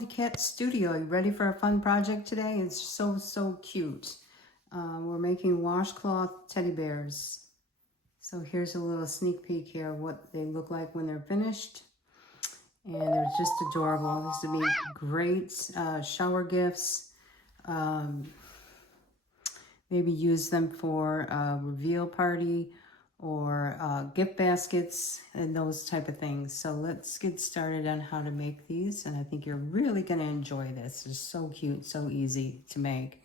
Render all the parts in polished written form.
welcome to Cat Studio. You ready for a fun project today? It's so cute. We're making washcloth teddy bears. So here's a little sneak peek here of what they look like when they're finished. And they're just adorable. This would be great shower gifts. Maybe use them for a reveal party or gift baskets and those type of things. So let's get started on how to make these, and I think you're really going to enjoy this. It's so cute, so easy to make.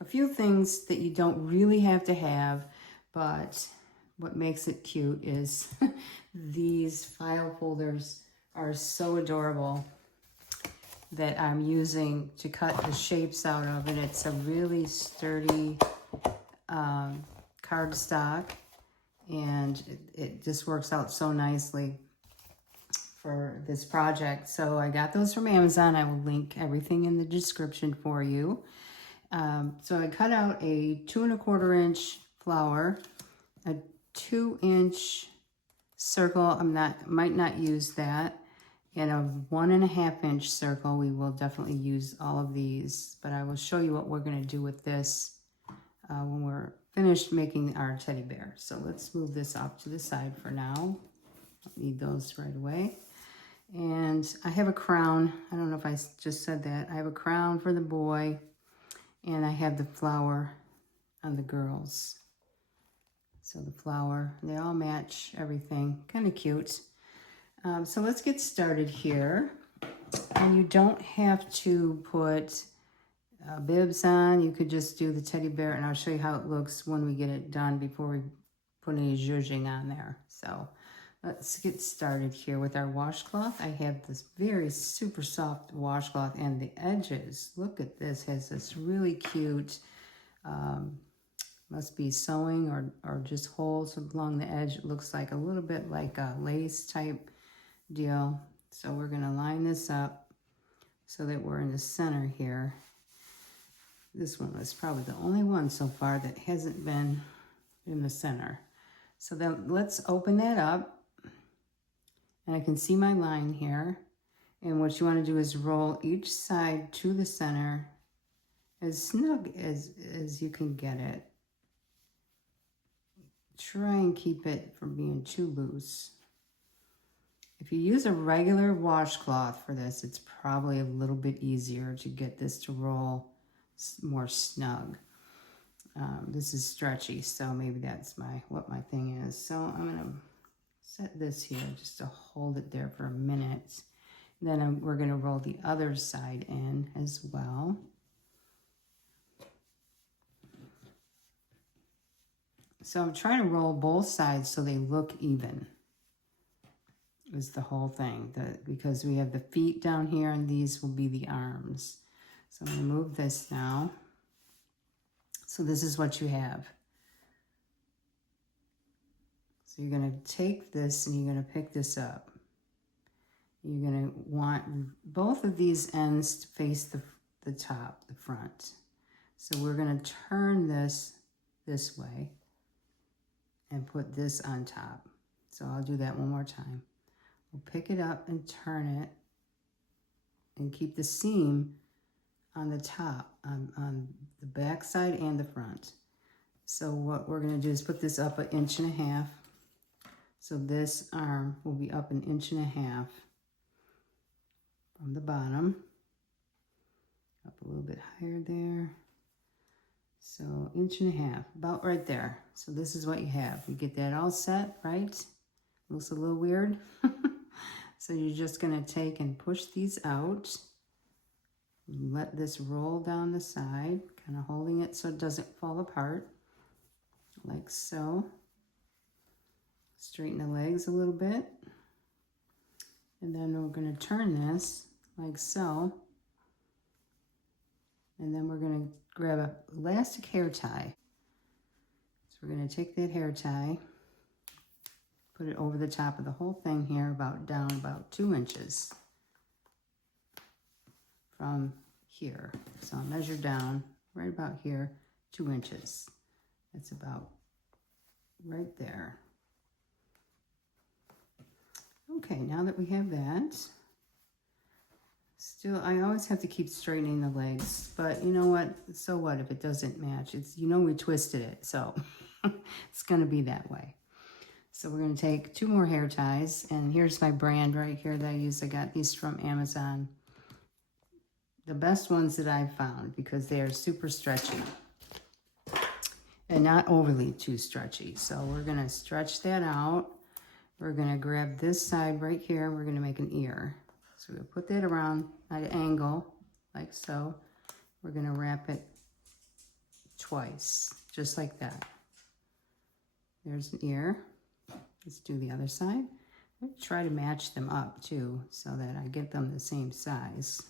A few things that you don't really have to have, but what makes it cute is these file folders are so adorable that I'm using to cut the shapes out of, and it's a really sturdy cardstock. And it just works out so nicely for this project. So I got those from Amazon. I will link everything in the description for you. So I cut out a 2 1/4 inch flower, a 2 inch circle. Might not use that, and a 1 1/2 inch circle. We will definitely use all of these, but I will show you what we're going to do with this when we're finished making our teddy bear. So let's move this off to the side for now. Don't need those right away. And I have a crown. I don't know if I just said that. I have a crown for the boy, and I have the flower on the girls. So the flower, they all match everything. Kind of cute. So let's get started here. And you don't have to put bibs on. You could just do the teddy bear, and I'll show you how it looks when we get it done before we put any zhuzhing on there. So let's get started here with our washcloth. I have this very super soft washcloth, and the edges, look at this, has this really cute, must be sewing or just holes along the edge. It looks like a little bit like a lace type deal. So we're going to line this up so that we're in the center here. This one was probably the only one so far that hasn't been in the center. So then let's open that up, and I can see my line here. And what you want to do is roll each side to the center as snug as you can get it. Try and keep it from being too loose. If you use a regular washcloth for this, it's probably a little bit easier to get this to roll more snug. This is stretchy, so maybe that's what my thing is. So I'm gonna set this here just to hold it there for a minute. Then we're gonna roll the other side in as well. So I'm trying to roll both sides so they look even. Is the whole thing, because we have the feet down here, and these will be the arms. So I'm going to move this now. So this is what you have. So you're going to take this and you're going to pick this up. You're going to want both of these ends to face the top, the front. So we're going to turn this way and put this on top. So I'll do that one more time. We'll pick it up and turn it and keep the seam on the top, on the back side and the front. So what we're going to do is put this up 1.5 inches. So this arm will be up 1.5 inches from the bottom. Up a little bit higher there. So 1.5 inches, about right there. So this is what you have. You get that all set, right? Looks a little weird. So you're just going to take and push these out. Let this roll down the side, kind of holding it so it doesn't fall apart, like so. Straighten the legs a little bit. And then we're going to turn this like so. And then we're going to grab an elastic hair tie. So we're going to take that hair tie, put it over the top of the whole thing here, down about 2 inches from here. So I'll measure down right about here, 2 inches. That's about right there. Okay, now that we have that, let's Still, I always have to keep straightening the legs, but you know what? So what if it doesn't match? It's, you know, we twisted it, so it's gonna be that way. So we're gonna take 2 more hair ties, and here's my brand right here that I use. I got these from Amazon. The best ones that I've found because they are super stretchy and not overly too stretchy. So we're gonna stretch that out. We're gonna grab this side right here. We're gonna make an ear. So we'll put that around at an angle, like so. We're gonna wrap it twice, just like that. There's an ear. Let's do the other side. I try to match them up too, so that I get them the same size.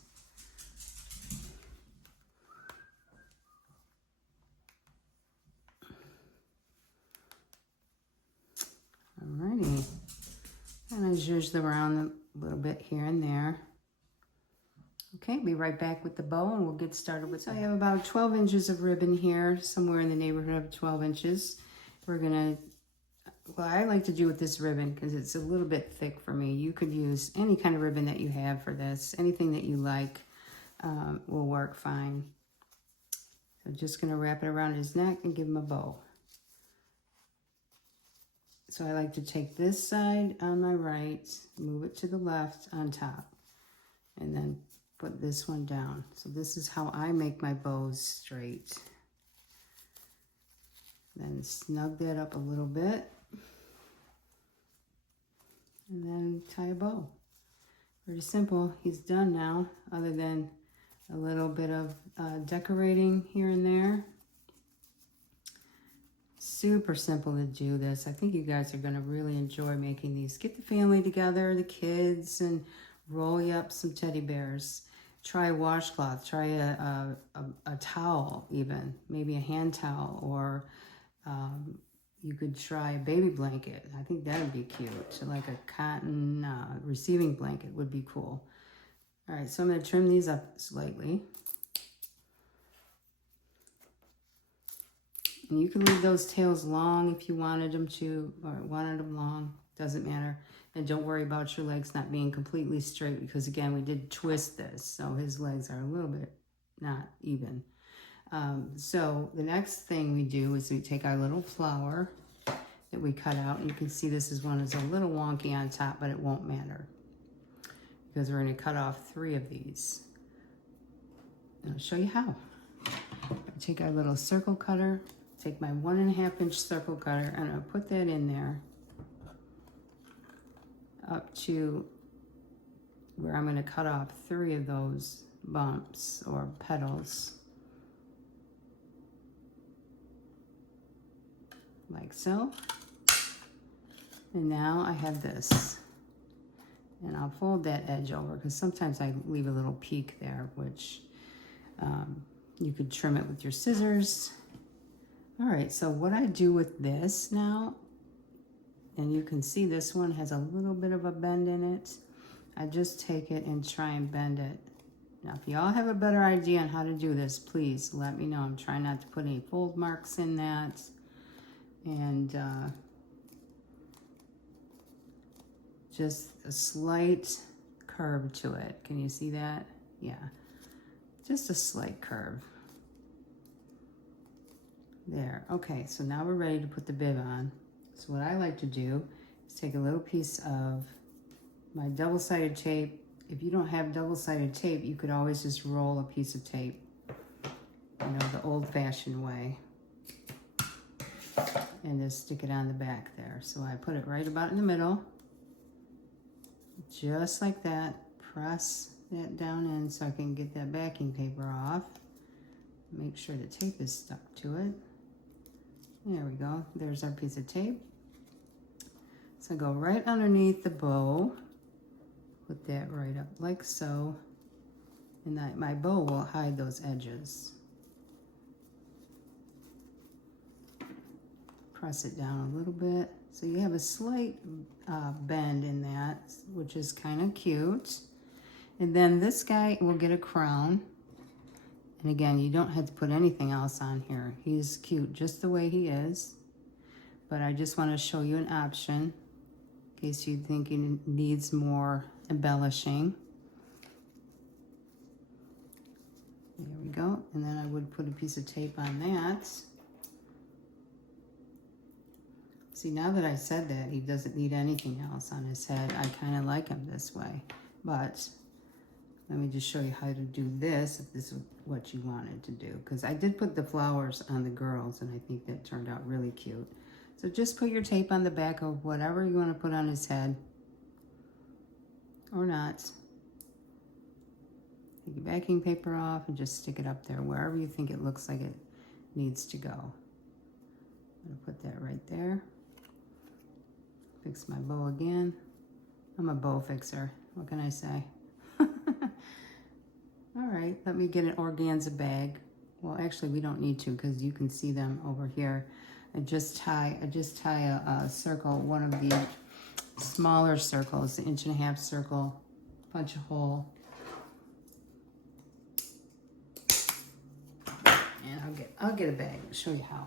Alrighty. And I zhuzh them around a little bit here and there. Okay, be right back with the bow and we'll get started with that. So I have about 12 inches of ribbon here, somewhere in the neighborhood of 12 inches. We're gonna, well, I like to do with this ribbon because it's a little bit thick for me. You could use any kind of ribbon that you have for this. Anything that you like will work fine. So just gonna wrap it around his neck and give him a bow. So I like to take this side on my right, move it to the left on top, and then put this one down. So this is how I make my bows straight. Then snug that up a little bit, and then tie a bow. Pretty simple. He's done now, other than a little bit of decorating here and there. Super simple to do this. I think you guys are going to really enjoy making these. Get the family together, the kids, and roll you up some teddy bears. Try a washcloth. Try a towel even. Maybe a hand towel, or you could try a baby blanket. I think that would be cute. So like a cotton receiving blanket would be cool. All right, so I'm going to trim these up slightly. And you can leave those tails long if you wanted them to, or wanted them long, doesn't matter. And don't worry about your legs not being completely straight because again, we did twist this, so his legs are a little bit not even. So the next thing we do is we take our little flower that we cut out, and you can see this is one that's a little wonky on top, but it won't matter because we're gonna cut off 3 of these. And I'll show you how. Take our little circle cutter, take my 1.5 inch circle cutter, and I'll put that in there up to where I'm going to cut off 3 of those bumps or petals, like so. And now I have this, and I'll fold that edge over because sometimes I leave a little peak there, which you could trim it with your scissors. All right, so what I do with this now, and you can see this one has a little bit of a bend in it. I just take it and try and bend it. Now, if y'all have a better idea on how to do this, please let me know. I'm trying not to put any fold marks in that. And just a slight curve to it. Can you see that? Yeah, just a slight curve. There, okay, so now we're ready to put the bib on. So what I like to do is take a little piece of my double-sided tape. If you don't have double-sided tape, you could always just roll a piece of tape, you know, the old-fashioned way, and just stick it on the back there. So I put it right about in the middle, just like that. Press that down in so I can get that backing paper off. Make sure the tape is stuck to it. There we go. There's our piece of tape. So go right underneath the bow. Put that right up like so. And my bow will hide those edges. Press it down a little bit. So you have a slight bend in that, which is kind of cute. And then this guy will get a crown. And again, you don't have to put anything else on here. He's cute just the way he is. But I just want to show you an option in case you think he needs more embellishing. There we go. And then I would put a piece of tape on that. See, now that I said that, he doesn't need anything else on his head. I kind of like him this way. But let me just show you how to do this, if this is what you wanted to do. Because I did put the flowers on the girls, and I think that turned out really cute. So just put your tape on the back of whatever you want to put on his head. Or not. Take your backing paper off and just stick it up there, wherever you think it looks like it needs to go. I'm going to put that right there. Fix my bow again. I'm a bow fixer. What can I say? All right, let me get an organza bag. Well, actually, we don't need to because you can see them over here. I just tie a circle, one of the smaller circles, the 1.5 inch circle, punch a hole. And I'll get a bag. I'll show you how.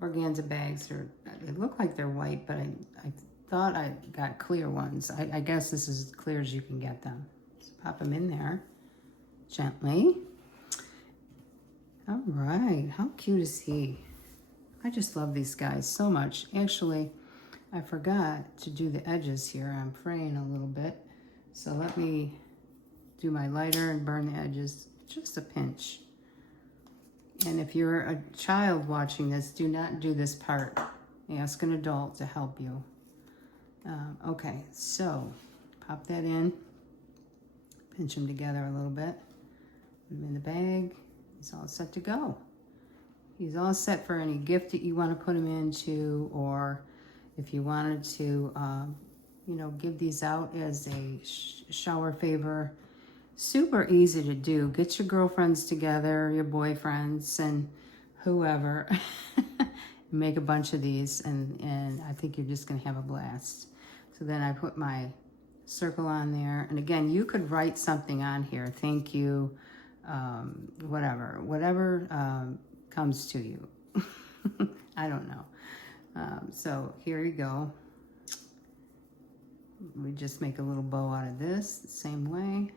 Organza bags they look like they're white, but I thought I got clear ones. I guess this is as clear as you can get them. So pop them in there gently. All right, how cute is he? I just love these guys so much. Actually, I forgot to do the edges here. I'm fraying a little bit. So let me do my lighter and burn the edges, just a pinch. And if you're a child watching this, do not do this part. Ask an adult to help you. Okay, so pop that in. Pinch them together a little bit. Put them in the bag. He's all set to go. He's all set for any gift that you want to put him into, or if you wanted to, give these out as a shower favor. Super easy to do. Get your girlfriends together, your boyfriends, and whoever. Make a bunch of these, and I think you're just going to have a blast. So then I put my circle on there. And again, you could write something on here. Thank you, whatever comes to you. I don't know. So here you go. We just make a little bow out of this the same way.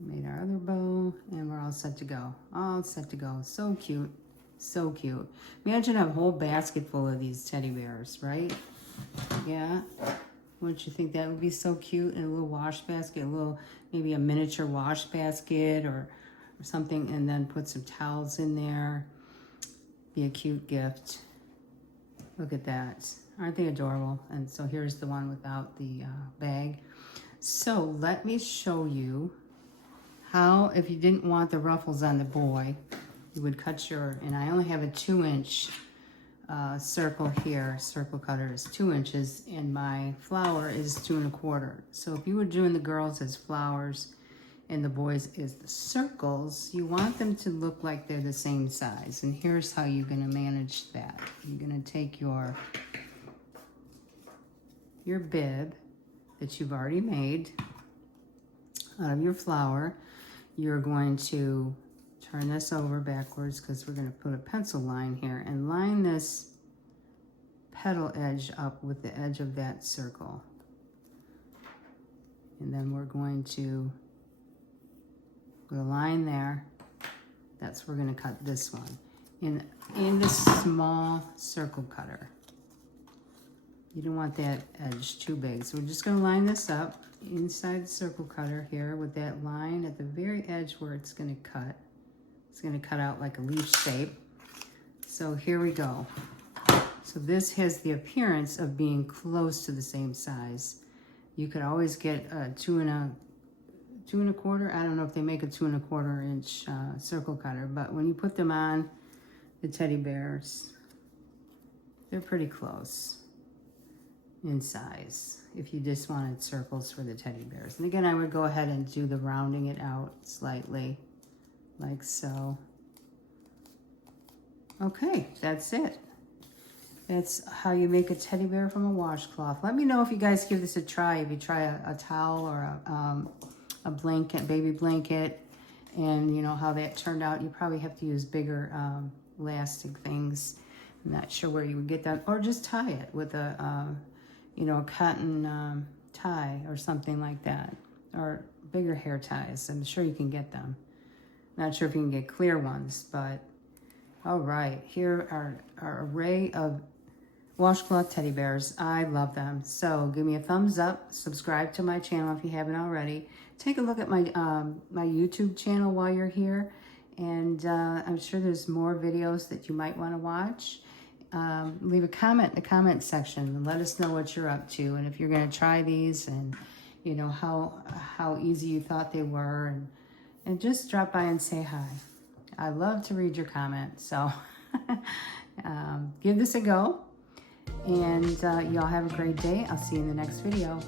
Made our other bow, and we're all set to go. All set to go. So cute. So cute. Imagine a whole basket full of these teddy bears, right? Yeah. Wouldn't you think that would be so cute? In a little wash basket, maybe a miniature wash basket or something, and then put some towels in there. Be a cute gift. Look at that. Aren't they adorable? And so here's the one without the bag. So let me show you how, if you didn't want the ruffles on the boy, you would cut and I only have a 2-inch circle here. Circle cutter is 2 inches, and my flower is 2 1/4. So if you were doing the girls as flowers and the boys as the circles, you want them to look like they're the same size. And here's how you're going to manage that. You're going to take your bib that you've already made out of your flower. You're going to turn this over backwards because we're going to put a pencil line here and line this petal edge up with the edge of that circle. And then we're going to put a line there. That's where we're going to cut this one in the small circle cutter. You don't want that edge too big. So we're just going to line this up inside the circle cutter here with that line at the very edge where it's going to cut. It's going to cut out like a leaf shape. So here we go. So this has the appearance of being close to the same size. You could always get a 2 1/4. I don't know if they make a 2 1/4 inch circle cutter, but when you put them on the teddy bears, they're pretty close in size if you just wanted circles for the teddy bears. And again, I would go ahead and do the rounding it out slightly, like so. Okay, that's it. That's how you make a teddy bear from a washcloth. Let me know if you guys give this a try. If you try a towel or a blanket, baby blanket, and you know how that turned out. You probably have to use bigger elastic things. I'm not sure where you would get that, or just tie it with a cotton tie or something like that, or bigger hair ties. I'm sure you can get them. Not sure if you can get clear ones, but all right. Here are our array of washcloth teddy bears. I love them. So give me a thumbs up. Subscribe to my channel if you haven't already. Take a look at my my YouTube channel while you're here. And I'm sure there's more videos that you might want to watch. Leave a comment in the comment section and let us know what you're up to. And if you're going to try these, and you know how easy you thought they were. And just drop by and say hi. I love to read your comments. So give this a go. And y'all have a great day. I'll see you in the next video.